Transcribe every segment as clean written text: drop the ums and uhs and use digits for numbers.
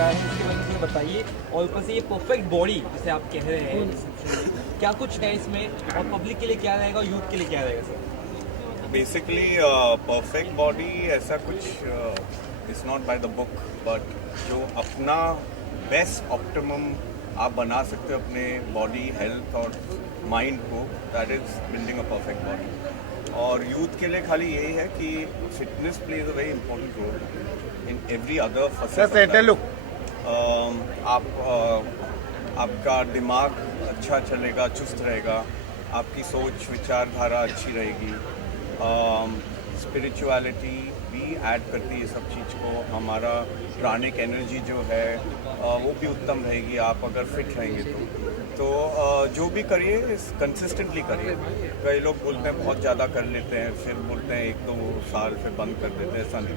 होता है, इसके बारे में थोड़ा बताइए। और ऊपर से ये परफेक्ट बॉडी जिसे आप कह रहे हैं, क्या कुछ है इसमें, और पब्लिक के लिए क्या रहेगा और यूथ के लिए क्या रहेगा सर? बेसिकली परफेक्ट बॉडी ऐसा कुछ it's not by the book, but जो अपना बेस्ट ऑप्टिमम आप बना सकते हो अपने बॉडी हेल्थ और माइंड को, that is building a perfect body. और यूथ के लिए खाली यही है कि fitness plays a very important role in every other facet. आपका दिमाग अच्छा चलेगा, चुस्त रहेगा, आपकी सोच विचारधारा अच्छी रहेगी, स्पिरिचुअलिटी भी ऐड करती है सब चीज़ को। हमारा प्राणिक एनर्जी जो है वो भी उत्तम रहेगी आप अगर फिट रहेंगे तो जो भी करिए कंसिस्टेंटली करिए। कई लोग बोलते हैं बहुत ज़्यादा कर लेते हैं, फिर बोलते हैं 1-2 साल फिर बंद कर देते हैं, ऐसा नहीं।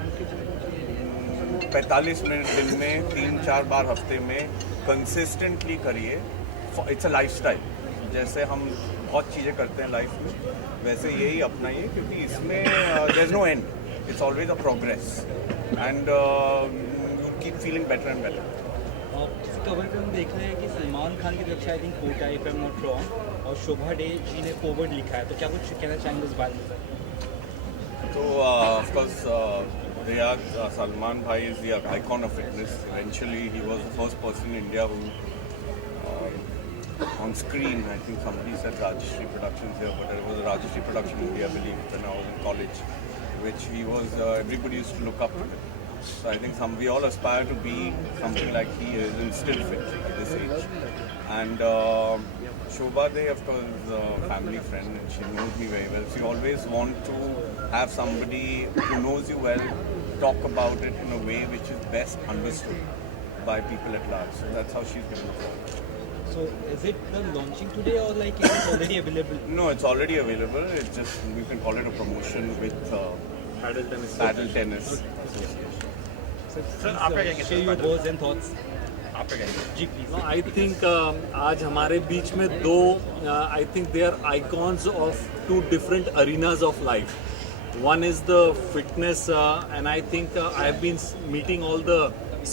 45 मिनट दिन में 3-4 बार हफ्ते में कंसिस्टेंटली करिए। It's a lifestyle. जैसे हम बहुत चीज़ें करते हैं लाइफ में, वैसे यही अपनाइए, क्योंकि इसमें there is no end, it's always a progress and you keep feeling better and better. इस कवर पे हम देख रहे हैं कि सलमान खान की तरफ से आई थिंक कोट है, if I am not wrong, और शोभा डे जी ने फॉरवर्ड लिखा है, तो क्या कुछ कहना चाहेंगे इस बारे में सर? तो of course Riyadh, Salman Bhai is the icon of fitness. Eventually, he was the first person in India who, on screen, I think somebody said Rajashri Productions here, but it was a Rajashri production movie, I believe, when I was in college, which he was, everybody used to look up to him. So I think we all aspire to be something like he is and still fit at this age. And Shobha Dey, of course, is a family friend and she knows me very well. So you always want to have somebody who knows you well talk about it in a way which is best understood by people at large. So that's how she's given the forward. So is it the launching today or like is it already available? No, it's already available. It's just, you can call it a promotion with Paddle Tennis Association. Sir, please share your words and thoughts. जी please. I think आज हमारे बीच में दो I think they are icons of two different arenas of life. One is the fitness and I think I have been meeting all the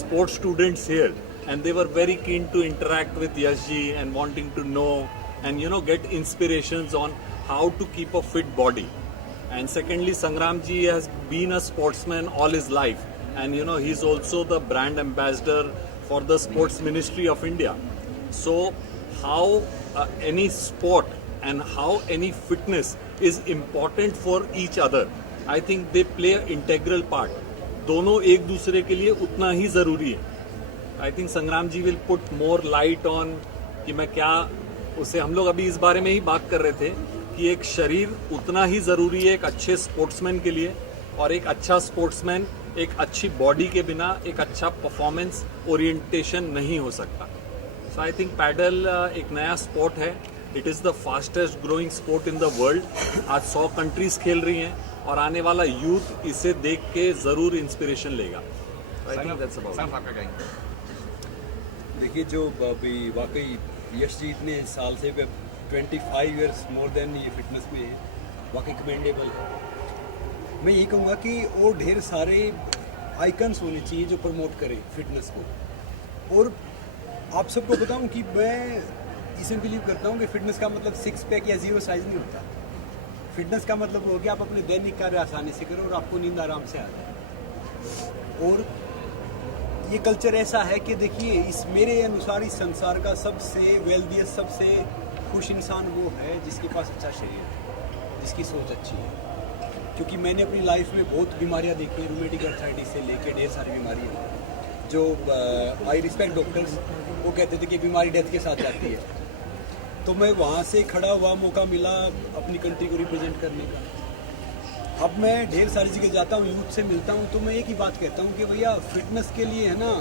sports students here and they were very keen to interact with Yash ji and wanting to know and get inspirations on how to keep a fit body. And secondly, Sangram ji has been a sportsman all his life and he's also the brand ambassador for the sports ministry of India. So how any sport and how any fitness is important for each other. I think they play an integral part. दोनों एक दूसरे के लिए उतना ही जरूरी है. I think संग्राम जी will put more light on कि मैं क्या उसे हम लोग अभी इस बारे में ही बात कर रहे थे कि एक शरीर उतना ही जरूरी है एक अच्छे स्पोर्ट्समैन के लिए और एक अच्छा स्पोर्ट्समैन एक अच्छी बॉडी के बिना एक अच्छा परफॉर्मेंस ओरिएंटेशन नहीं हो सकता. सो आई थिंक पैडल एक नया स्पोर्ट है. It is the fastest growing sport in the world. आज 100 कंट्रीज खेल रही हैं और आने वाला यूथ इसे देख के ज़रूर इंस्पिरेशन लेगा. I think that's about. देखिए, जो अभी वाकई यश जी इतने साल से 25 ईयर्स मोर देन ये फिटनेस में है, वाकई कमेंडेबल है. मैं यही कहूँगा कि और ढेर सारे आइकन्स होने चाहिए जो प्रमोट करें फिटनेस को. और आप सबको बताऊँ कि मैं इसे बिलीव करता हूँ कि फिटनेस का मतलब 6 पैक या 0 साइज नहीं होता. फिटनेस का मतलब हो गया आप अपने दैनिक कार्य आसानी से करो और आपको नींद आराम से आ जाए. और ये कल्चर ऐसा है कि देखिए, इस मेरे अनुसार इस संसार का सबसे वेल्दियस्ट, सबसे खुश इंसान वो है जिसके पास अच्छा शरीर है, जिसकी सोच अच्छी है. क्योंकि मैंने अपनी लाइफ में बहुत बीमारियां देखी, रूमेटिक आर्थराइटिस से लेके ढेर सारी बीमारियां जो आई रिस्पेक्ट डॉक्टर्स, वो कहते थे कि बीमारी डेथ के साथ जाती है. तो मैं वहाँ से खड़ा हुआ, मौका मिला अपनी कंट्री को रिप्रेजेंट करने का. अब मैं ढेर सारी जगह जाता हूँ, यूथ से मिलता हूँ, तो मैं एक ही बात कहता हूँ कि भैया फिटनेस के लिए है ना,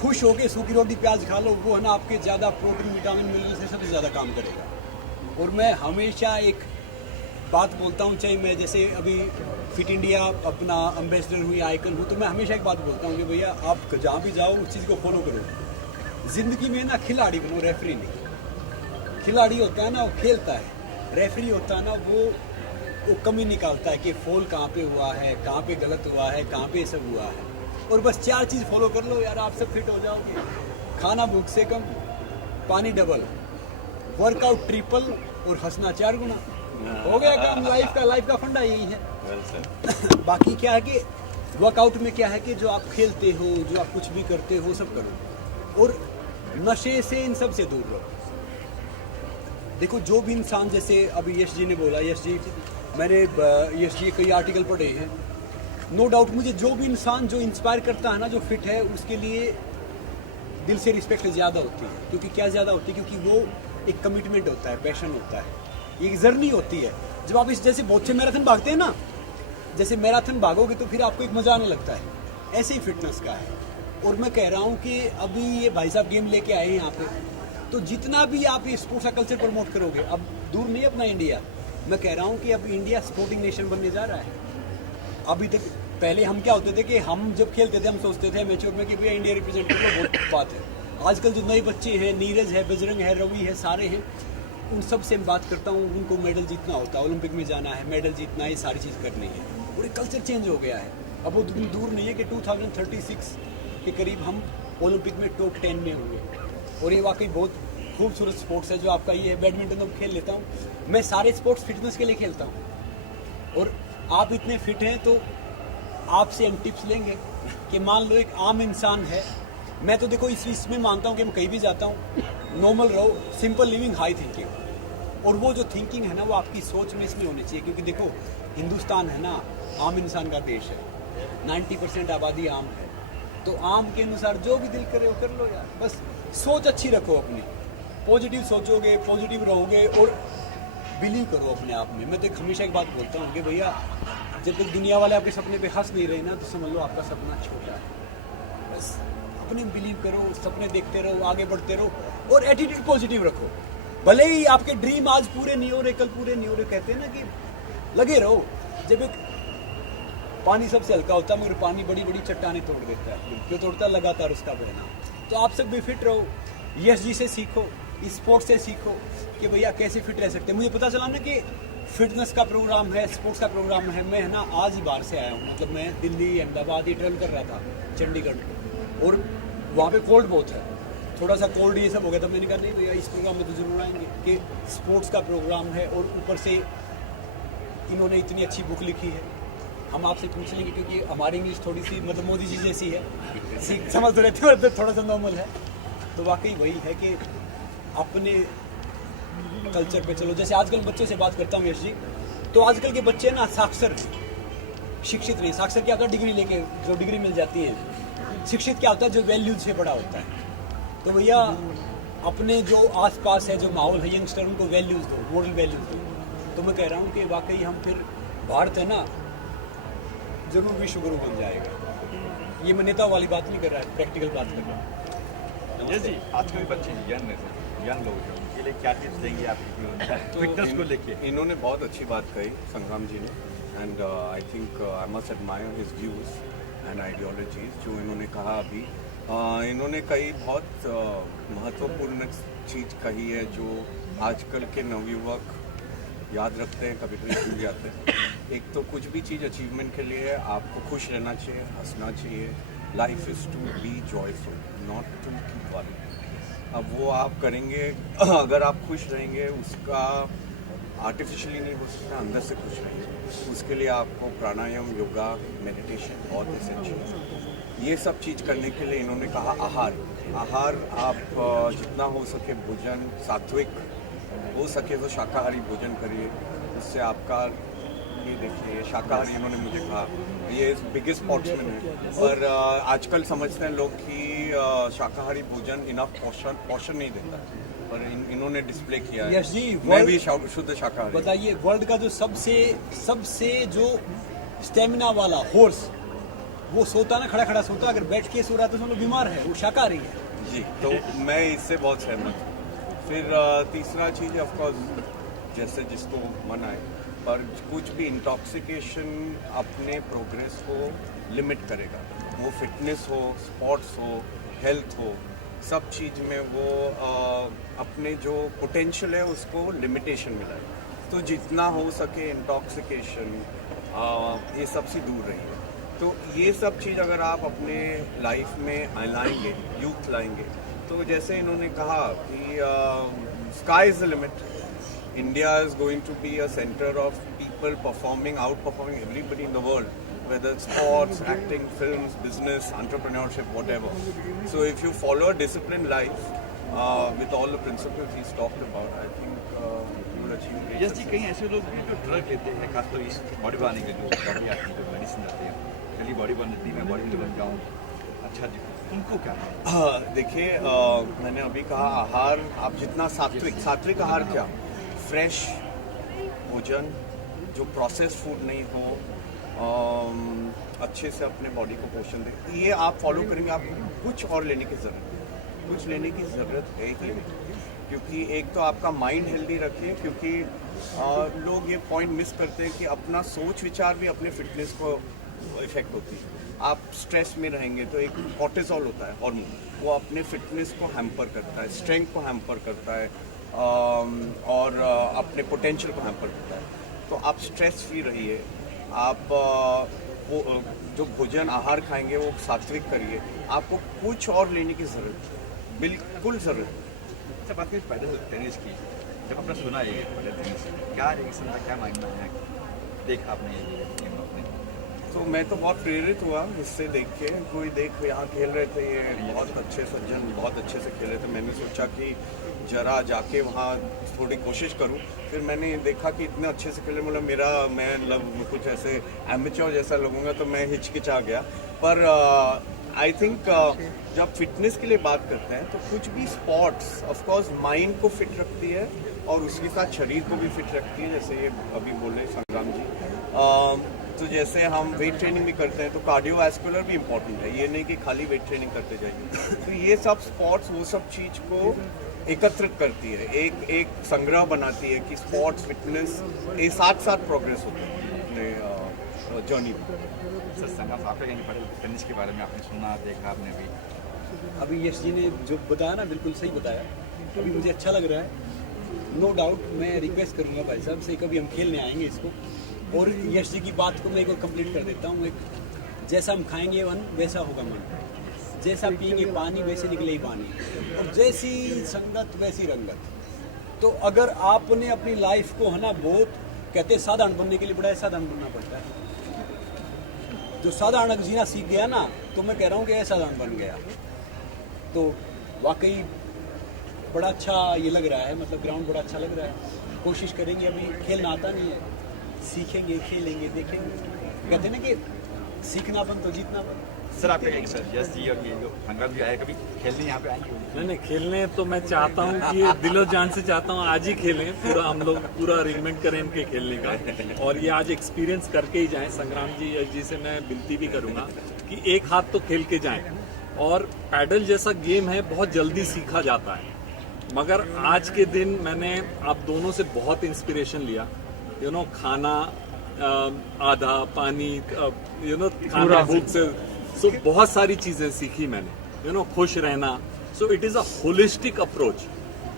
खुश होके सूखी रोटी प्याज खा लो, वो है ना आपके ज़्यादा प्रोटीन विटामिन मिलने से सबसे ज़्यादा काम करेगा. और मैं हमेशा एक बात बोलता हूँ, चाहे मैं जैसे अभी फिट इंडिया अपना एम्बेसडर हुई, आइकन हूँ, तो मैं हमेशा एक बात बोलता हूँ कि भैया आप जहाँ भी जाओ उस चीज़ को फॉलो करो. ज़िंदगी में ना खिलाड़ी बनो, रेफरी नहीं. खिलाड़ी होता है ना वो खेलता है, रेफरी होता है ना वो वो कमी निकालता है कि फॉल कहाँ पे हुआ है, कहाँ पे गलत हुआ है, कहाँ पे सब हुआ है, और बस 4 चीज़ फॉलो कर लो यार, आप सब फिट हो जाओगे। खाना भूख से कम, पानी डबल, वर्कआउट ट्रिपल और हंसना 4 गुना, हो गया काम। लाइफ का फंडा यही है। बाकी क्या है कि वर्कआउट में क्या है कि जो आप खेलते हो, जो आप कुछ भी करते हो, सब करो, और नशे से इन सब से दूर रहो। देखो जो भी इंसान, जैसे अभी यश जी ने बोला, मैंने यश जी कई आर्टिकल पढ़े हैं, नो डाउट मुझे जो भी इंसान जो इंस्पायर करता है ना, जो फिट है, उसके लिए दिल से रिस्पेक्ट ज़्यादा होती है। क्योंकि क्या ज़्यादा होती है? क्योंकि वो एक कमिटमेंट होता है, पैशन होता है, एक जर्नी होती है। जब आप इस जैसे बहुत से मैराथन भागते हैं ना, जैसे मैराथन भागोगे तो फिर आपको एक मजा आने लगता है, ऐसे ही फिटनेस का है। और मैं कह रहा हूँ कि अभी ये भाई साहब गेम लेके आए हैं यहाँ पे, तो जितना भी आप ये स्पोर्ट्स का कल्चर प्रमोट करोगे, अब दूर नहीं अपना इंडिया, मैं कह रहा हूँ कि अब इंडिया स्पोर्टिंग नेशन बनने जा रहा है। अभी तक पहले हम क्या होते थे कि हम जब खेलते थे हम सोचते थे मैच्योर में कि भैया इंडिया रिप्रेजेंट करो, बहुत बात है। आजकल जो नए बच्चे हैं, नीरज है, बजरंग है, रवि है, सारे हैं, उन सब से मैं बात करता हूँ, उनको मेडल जीतना होता है, ओलंपिक में जाना है, मेडल जीतना है, ये सारी चीज़ करनी है। और ये कल्चर चेंज हो गया है। अब वो दूर नहीं है कि 2036 के करीब हम ओलंपिक में टॉप 10 में होंगे। और ये वाकई बहुत खूबसूरत स्पोर्ट्स है जो आपका ये है। बैडमिंटन तो खेल लेता हूँ मैं, सारे स्पोर्ट्स फिटनेस के लिए खेलता हूँ। और आप इतने फिट हैं तो आपसे हम टिप्स लेंगे कि मान लो एक आम इंसान है, मैं तो देखो इसमें मानता हूँ कि मैं कहीं भी जाता हूँ, नॉर्मल रहो, सिंपल लिविंग, हाई थिंकिंग। और वो जो थिंकिंग है ना, वो आपकी सोच में इसमें होनी चाहिए। क्योंकि देखो हिंदुस्तान है ना, आम इंसान का देश है, 90% आबादी आम है, तो आम के अनुसार जो भी दिल करे वो कर लो यार। बस सोच अच्छी रखो अपनी, पॉजिटिव सोचोगे, पॉजिटिव रहोगे और बिलीव करो अपने आप में। मैं तो हमेशा एक बात बोलता हूँ कि भैया जब तक दुनिया वाले आपके सपने पे हंस नहीं रहे ना, तो समझ लो आपका सपना छोटा है। बस अपने बिलीव करो, सपने देखते रहो, आगे बढ़ते रहो और एटीट्यूड पॉजिटिव रखो। भले ही आपके ड्रीम आज पूरे नहीं हो रहे, कल पूरे नहीं हो रहे, कहते हैं ना कि लगे रहो। जब एक पानी सबसे हल्का होता है, मगर पानी बड़ी बड़ी चट्टानें तोड़ देता है, क्यों तोड़ता है? लगातार उसका बहना। तो आप सब भी फिट रहो, यश जी से सीखो, स्पोर्ट्स से सीखो कि भैया कैसे फिट रह सकते हैं। मुझे पता चला ना कि फिटनेस का प्रोग्राम है, स्पोर्ट्स का प्रोग्राम है। मैं है ना आज ही बाहर से आया हूँ, मतलब मैं दिल्ली, अहमदाबाद ही ट्रेवल कर रहा था, चंडीगढ़, और वहाँ पे कोल्ड बहुत है, थोड़ा सा कोल्ड ये सब हो गया था। मैंने कहा नहीं भैया इस प्रोग्राम में तो जरूर आएंगे कि स्पोर्ट्स का प्रोग्राम है और ऊपर से इन्होंने इतनी अच्छी बुक लिखी है। हम आपसे पूछ लेंगे क्योंकि हमारी इंग्लिश थोड़ी सी मतलब मोदी जी जैसी है, समझ तो रहते हो, थोड़ा सा नॉर्मल है। तो वाकई वही है कि अपने कल्चर पे चलो। जैसे आजकल बच्चों से बात करता हूँ यश जी, तो आजकल के बच्चे ना साक्षर, शिक्षित नहीं। साक्षर क्या होता है? डिग्री लेके जो डिग्री मिल जाती है। शिक्षित क्या होता है? जो वैल्यूज से बड़ा होता है। तो भैया अपने जो आसपास है, जो माहौल है, यंगस्टर उनको वैल्यूज दो, मॉरल वैल्यूज दो। तो मैं कह रहा हूँ कि वाकई हम फिर भारत है ना जरूर विश्व गुरु बन जाएगा। ये मैं नेता वाली बात नहीं कर रहा है, प्रैक्टिकल बात कर रहा हूँ। जी आजकल बच्चे यंग लोग के लिए क्या टिप्स देंगे आप फिटनेस को लेके? इन्होंने बहुत अच्छी बात कही संग्राम जी ने, and I think I must admire his views and ideologies जो इन्होंने कहा अभी। इन्होंने कई बहुत महत्वपूर्ण चीज़ कही है जो आजकल के नवयुवक याद रखते हैं, कभी कभी भूल जाते हैं। एक तो कुछ भी चीज़ अचीवमेंट के लिए आपको खुश रहना चाहिए, हंसना चाहिए। Life is to be joyful, not to keep worrying. अब वो आप करेंगे अगर आप खुश रहेंगे, उसका आर्टिफिशियली नहीं हो सकता, अंदर से खुश रहेंगे। उसके लिए आपको प्राणायाम, योगा, मेडिटेशन बहुत एसेंशियल है। ये सब चीज़ करने के लिए इन्होंने कहा आहार आप जितना हो सके भोजन सात्विक हो सके तो शाकाहारी भोजन करिए। उससे आपका ये देखिए शाकाहारी इन्होंने मुझे कहा ये बिगेस्ट स्पोर्ट्समैन है, पर आजकल समझते हैं लोग कि शाकाहारी भोजन इनफ पोषण नहीं देता, पर इन्होंने डिस्प्ले किया है। यश जी, मैं भी शुद्ध शाकाहारी। बताइए वर्ल्ड का जो सबसे जो स्टेमिना वाला हॉर्स, वो सोता ना, खड़ा खड़ा सोता, अगर बैठ के सो रहा तो सब बीमार है, वो शाकाहारी है। जी, तो मैं इससे बहुत सहमत हूँ। फिर तीसरा चीज़ ऑफकोर्स जैसे जिसको मन आए, पर कुछ भी इंटॉक्सिकेशन अपने प्रोग्रेस को लिमिट करेगा। वो फिटनेस हो, स्पोर्ट्स हो, हेल्थ हो, सब चीज़ में वो अपने जो पोटेंशियल है उसको लिमिटेशन मिला है। तो जितना हो सके इंटॉक्सिकेशन ये सब से दूर रहिए। तो ये सब चीज़ अगर आप अपने लाइफ में लाएंगे, यूथ लाएंगे, तो जैसे इन्होंने कहा कि sky is the limit. India is going to be a center of people outperforming everybody in the world, whether it's sports, acting, films, business, entrepreneurship, whatever. So if you follow a disciplined life with all the principles he's talked about, I think you will achieve great yes जी, success. कई ऐसे लोग भी जो drug लेते हैं, खासतौर इस बॉडी बनाने के जो बॉडी आती है, जो मेडिसिन आते हैं, चलिए बॉडी बनती है, मैं बॉडी बिल्डर बन जाऊँ, अच्छा जी, उनको क्या है? देखिए, मैंने अभी कहा आहार, आप जितना सात्विक आहार क्या, फ्रेश भोजन जो प्रोसेस्ड फूड नहीं हो, अच्छे से अपने बॉडी को पोषण दे, ये आप फॉलो करेंगे, आपको कुछ और लेने की ज़रूरत है ही नहीं। क्योंकि एक तो आपका माइंड हेल्दी रखिए, क्योंकि लोग ये पॉइंट मिस करते हैं कि अपना सोच विचार भी अपने फिटनेस को इफेक्ट होती है। आप स्ट्रेस में रहेंगे तो एक कॉर्टिसोल होता है हार्मोन, वो अपने फिटनेस को हैम्पर करता है, स्ट्रेंथ को हैम्पर करता है, और अपने पोटेंशियल को हैम्पर करता है। तो आप स्ट्रेस फ्री रहिए, आप वो जो भोजन आहार खाएंगे वो सात्विक करिए, आपको कुछ और लेने की बिल्कुल ज़रूरत नहीं। अच्छा, बात करें पैदल टेनिस की, जब आपने सुना ये पैदल टेनिस, क्या रिएक्शन था, क्या माइंड में आया, देखा आपने ये गेम अपने? तो मैं तो बहुत प्रेरित हुआ इससे देख के। कोई यहाँ खेल रहे थे, ये बहुत अच्छे सज्जन बहुत अच्छे से खेल रहे थे। मैंने सोचा कि जरा जाके वहाँ थोड़ी कोशिश करूँ। फिर मैंने देखा कि इतने अच्छे से खेले, मतलब मैं कुछ ऐसे एमेच्योर जैसा लगूंगा, तो मैं हिचकिचा गया। पर आई थिंक जब फिटनेस के लिए बात करते हैं तो कुछ भी स्पोर्ट्स ऑफकोर्स माइंड को फिट रखती है और उसके साथ शरीर को भी फिट रखती है। जैसे ये अभी बोले संग्राम जी, तो जैसे हम वेट ट्रेनिंग भी करते हैं तो कार्डियोवैस्कुलर भी इम्पोर्टेंट है, ये नहीं कि खाली वेट ट्रेनिंग करते जाइए। तो ये सब स्पोर्ट्स वो सब चीज़ को एकत्रित करती है, एक संग्रह बनाती है कि स्पोर्ट्स फिटनेस ये साथ प्रोग्रेस होती है अपने जर्नी में। सर, संगम आपका यानी पैदल टेनिस के बारे में आपने सुना, देखा आपने भी? अभी यश जी ने जो बताया ना, बिल्कुल सही बताया। अभी मुझे अच्छा लग रहा है। नो डाउट मैं रिक्वेस्ट करूँगा भाई साहब से, कभी हम खेलने आएंगे इसको। और यश जी की बात को मैं एक और कंप्लीट कर देता हूँ। एक जैसा हम खाएंगे वैसा होगा मन, जैसा पिएंगे पानी वैसे निकले ही पानी, और जैसी संगत वैसी रंगत। तो अगर आपने अपनी लाइफ को है ना, बहुत कहते हैं साधारण बनने के लिए बड़ा साधारण बनना पड़ता है। जो साधारण जीना सीख गया ना, तो मैं कह रहा हूँ कि असाधारण बन गया। तो वाकई बड़ा अच्छा ये लग रहा है, मतलब ग्राउंड बड़ा अच्छा लग रहा है। कोशिश करेंगे, अभी खेलना आता नहीं है, सीखेंगे, खेलेंगे, देखेंगे। कहते ना कि सीखना बन तो जीतना बन। सर, आपका क्या सर, यश जी और ये जो संगम जी आए, कभी खेलने यहाँ पे आएंगे? नहीं, खेलने तो मैं चाहता हूँ कि दिलो जान से चाहता हूँ आज ही खेलें, पूरा हम लोग पूरा अरेंजमेंट करें इनके खेलने का, और ये आज एक्सपीरियंस करके ही जाएं। संग्राम जी, यश जी से मैं विनती भी करूँगा कि एक हाथ तो खेल के जाएं। और पैडल जैसा गेम है, बहुत जल्दी सीखा जाता है, मगर आज के दिन मैंने आप दोनों से बहुत इंस्पिरेशन लिया। खाना आधा, पानी खाना भूख से, सो बहुत सारी चीज़ें सीखी मैंने, खुश रहना। So it is a holistic approach.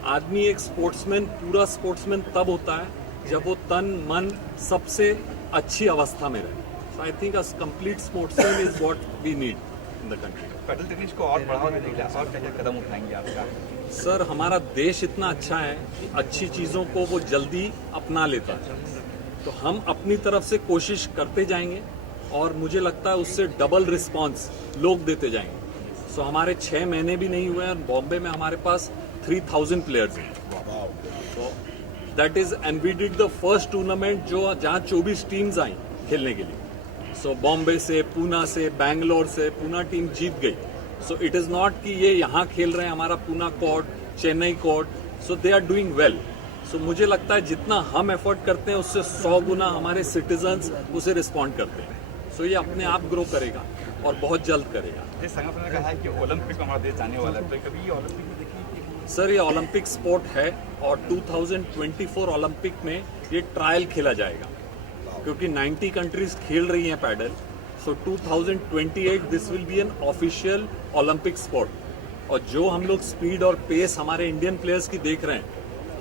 आदमी एक स्पोर्ट्समैन, पूरा स्पोर्ट्समैन तब होता है जब वो तन मन सबसे अच्छी अवस्था में रहे। So I think a complete sportsman is what we need in the country. पैदल टेनिस को और बढ़ावा देने के लिए और क्या क्या कदम उठाएंगे आपका? सर, हमारा देश इतना अच्छा है कि अच्छी चीज़ों को वो जल्दी अपना लेता है, तो हम अपनी तरफ से कोशिश करते जाएंगे और मुझे लगता है उससे डबल रिस्पांस लोग देते जाएंगे। सो हमारे 6 महीने भी नहीं हुए हैं, बॉम्बे में हमारे पास 3000 प्लेयर्स हैं। तो that is, and we did the first tournament जहाँ 24 टीम्स आई खेलने के लिए। सो बॉम्बे से, पूना से, बैंगलोर से पूना टीम जीत गई। सो इट इज़ नॉट कि ये यहाँ खेल रहे हैं, हमारा Poona court, Chennai court, so they are doing well. सो मुझे लगता है जितना हम एफर्ट करते हैं उससे 100 गुना हमारे सिटीजन्स उसे रिस्पॉन्ड करते हैं। सो ये अपने आप ग्रो करेगा और बहुत जल्द करेगा। जैसे संगम ने कहा है कि ओलंपिक में हमारा देश जाने वाला है, तो कभी ये ओलंपिक में देखिए? सर, ये ओलंपिक स्पोर्ट है और 2024 ओलंपिक में ये ट्रायल खेला जाएगा, क्योंकि 90 कंट्रीज खेल रही हैं padel. So 2028 this will be an official Olympic sport. और जो हम लोग स्पीड और पेस हमारे इंडियन प्लेयर्स की देख रहे हैं,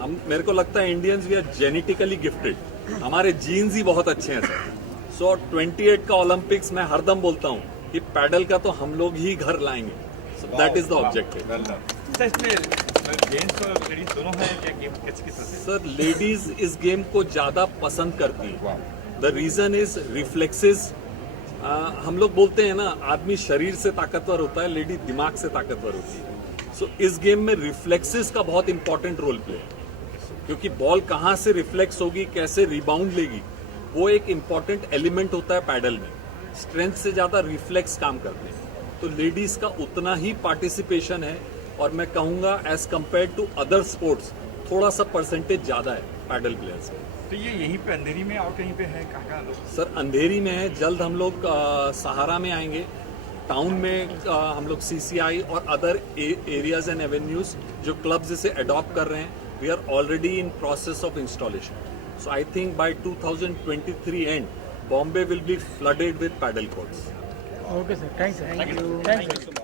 हम मेरे को लगता है Indians we are genetically gifted, हमारे जीन्स ही बहुत अच्छे हैं सर। सो 28 का ओलंपिक्स मैं हरदम बोलता हूँ कि पैडल का तो हम लोग ही घर लाएंगे, so that is the objective. Sir इसमें जेंट्स और लेडीज दोनों हैं क्या गेम किस तरह से? सर लेडीज इस गेम को ज्यादा पसंद करती है। The reason is reflexes. हम लोग बोलते हैं ना, आदमी शरीर से ताकतवर होता है, लेडी दिमाग से ताकतवर होती है। सो इस गेम में रिफ्लेक्सेस का बहुत इंपॉर्टेंट रोल प्ले है, क्योंकि बॉल कहाँ से रिफ्लेक्स होगी, कैसे रिबाउंड लेगी, वो एक इंपॉर्टेंट एलिमेंट होता है पैडल में। स्ट्रेंथ से ज्यादा रिफ्लेक्स काम करते हैं, तो लेडीज का उतना ही पार्टिसिपेशन है, और मैं कहूंगा as compared to other sports थोड़ा सा परसेंटेज ज्यादा है पैडल प्लेयर्स का। तो ये यहीं पे अंधेरी में और कहीं पे है, कहाँ लोग? सर अंधेरी में है, जल्द हम लोग सहारा में आएंगे, टाउन में हम लोग CCI और अदर एरियाज एंड एवेन्यूज जो क्लब्स इसे अडॉप्ट कर रहे हैं, we are already in process of installation. So I think by 2023 and Bombay will be flooded with padel courts. Okay, sir. Thanks, sir. Thank you so much.